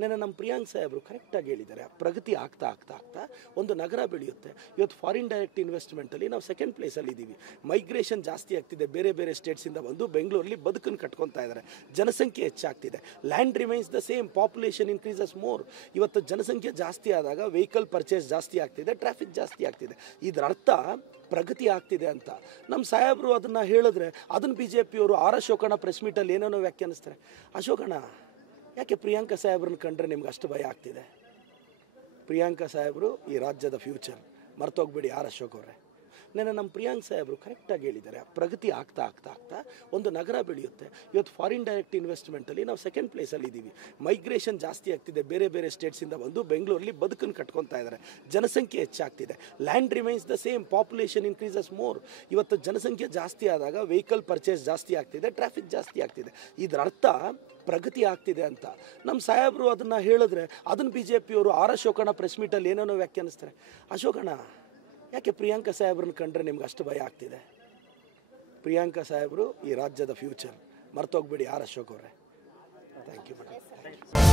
ನೆನ್ನೆ ನಮ್ಮ ಪ್ರಿಯಾಂಕ್ ಸಾಹೇಬರು ಕರೆಕ್ಟಾಗಿ ಹೇಳಿದ್ದಾರೆ, ಪ್ರಗತಿ ಆಗ್ತಾ ಆಗ್ತಾ ಆಗ್ತಾ ಒಂದು ನಗರ ಬೆಳೆಯುತ್ತೆ. ಇವತ್ತು ಫಾರಿನ್ ಡೈರೆಕ್ಟ್ ಇನ್ವೆಸ್ಟ್ಮೆಂಟಲ್ಲಿ ನಾವು ಸೆಕೆಂಡ್ ಪ್ಲೇಸಲ್ಲಿ ಇದ್ದೀವಿ. ಮೈಗ್ರೇಷನ್ ಜಾಸ್ತಿ ಆಗ್ತಿದೆ, ಬೇರೆ ಬೇರೆ ಸ್ಟೇಟ್ಸಿಂದ ಬಂದು ಬೆಂಗಳೂರಲ್ಲಿ ಬದುಕನ್ನು ಕಟ್ಕೊತಾ ಇದ್ದಾರೆ. ಜನಸಂಖ್ಯೆ ಹೆಚ್ಚಾಗ್ತಿದೆ. Land remains the same, population increases more. ಇವತ್ತು ಜನಸಂಖ್ಯೆ ಜಾಸ್ತಿ ಆದಾಗ ವೆಹಿಕಲ್ ಪರ್ಚೇಸ್ ಜಾಸ್ತಿ ಆಗ್ತಿದೆ, ಟ್ರಾಫಿಕ್ ಜಾಸ್ತಿ ಆಗ್ತಿದೆ. ಇದರ ಅರ್ಥ ಪ್ರಗತಿ ಆಗ್ತಿದೆ ಅಂತ. ನಮ್ಮ ಸಾಹೇಬರು ಅದನ್ನು ಹೇಳಿದ್ರೆ ಅದನ್ನು BJPಯವರು ಅಶೋಕಣ್ಣ ಪ್ರೆಸ್ ಮೀಟಲ್ಲಿ ಏನೇನೋ ವ್ಯಾಖ್ಯಾನಿಸ್ತಾರೆ. ಅಶೋಕಣ್ಣ, ಯಾಕೆ ಪ್ರಿಯಾಂಕಾ ಸಾಹೇಬ್ರನ್ನ ಕಂಡ್ರೆ ನಿಮ್ಗೆ ಅಷ್ಟು ಭಯ ಆಗ್ತಿದೆ? ಪ್ರಿಯಾಂಕಾ ಸಾಹೇಬರು ಈ ರಾಜ್ಯದ ಫ್ಯೂಚರ್, ಮರ್ತೋಗ್ಬೇಡಿ ಅಶೋಕ್ ಅವರೇ. ನೆನ್ನೆ ನಮ್ಮ ಪ್ರಿಯಾಂಕ್ ಸಾಹೇಬರು ಕರೆಕ್ಟಾಗಿ ಹೇಳಿದ್ದಾರೆ, ಪ್ರಗತಿ ಆಗ್ತಾ ಆಗ್ತಾ ಆಗ್ತಾ ಒಂದು ನಗರ ಬೆಳೆಯುತ್ತೆ. ಇವತ್ತು ಫಾರಿನ್ ಡೈರೆಕ್ಟ್ ಇನ್ವೆಸ್ಟ್ಮೆಂಟಲ್ಲಿ ನಾವು ಸೆಕೆಂಡ್ ಪ್ಲೇಸಲ್ಲಿ ಇದ್ದೀವಿ. ಮೈಗ್ರೇಷನ್ ಜಾಸ್ತಿ ಆಗ್ತಿದೆ, ಬೇರೆ ಬೇರೆ ಸ್ಟೇಟ್ಸಿಂದ ಬಂದು ಬೆಂಗಳೂರಲ್ಲಿ ಬದುಕನ್ನು ಕಟ್ಕೊತಾ ಇದ್ದಾರೆ. ಜನಸಂಖ್ಯೆ ಹೆಚ್ಚಾಗ್ತಿದೆ. Land remains the same, population increases more. ಇವತ್ತು ಜನಸಂಖ್ಯೆ ಜಾಸ್ತಿ ಆದಾಗ ವೆಹಿಕಲ್ ಪರ್ಚೇಸ್ ಜಾಸ್ತಿ ಆಗ್ತಿದೆ, ಟ್ರಾಫಿಕ್ ಜಾಸ್ತಿ ಆಗ್ತಿದೆ. ಇದರ ಅರ್ಥ ಪ್ರಗತಿ ಆಗ್ತಿದೆ ಅಂತ. ನಮ್ಮ ಸಾಹೇಬರು ಅದನ್ನು ಹೇಳಿದ್ರೆ ಅದನ್ನು BJPಯವರು ಅಶೋಕಣ್ಣ ಪ್ರೆಸ್ ಮೀಟಲ್ಲಿ ಏನೇನೋ ವ್ಯಾಖ್ಯಾನಿಸ್ತಾರೆ. ಅಶೋಕಣ್ಣ, ಯಾಕೆ ಪ್ರಿಯಾಂಕಾ ಸಾಹೇಬ್ರನ್ನ ಕಂಡ್ರೆ ನಿಮ್ಗೆ ಅಷ್ಟು ಭಯ ಆಗ್ತಿದೆ? ಪ್ರಿಯಾಂಕಾ ಸಾಹೇಬರು ಈ ರಾಜ್ಯದ ಫ್ಯೂಚರ್, ಮರ್ತೋಗ್ಬೇಡಿ ಅಶೋಕ್ ಅವರೇ. Thank you madam.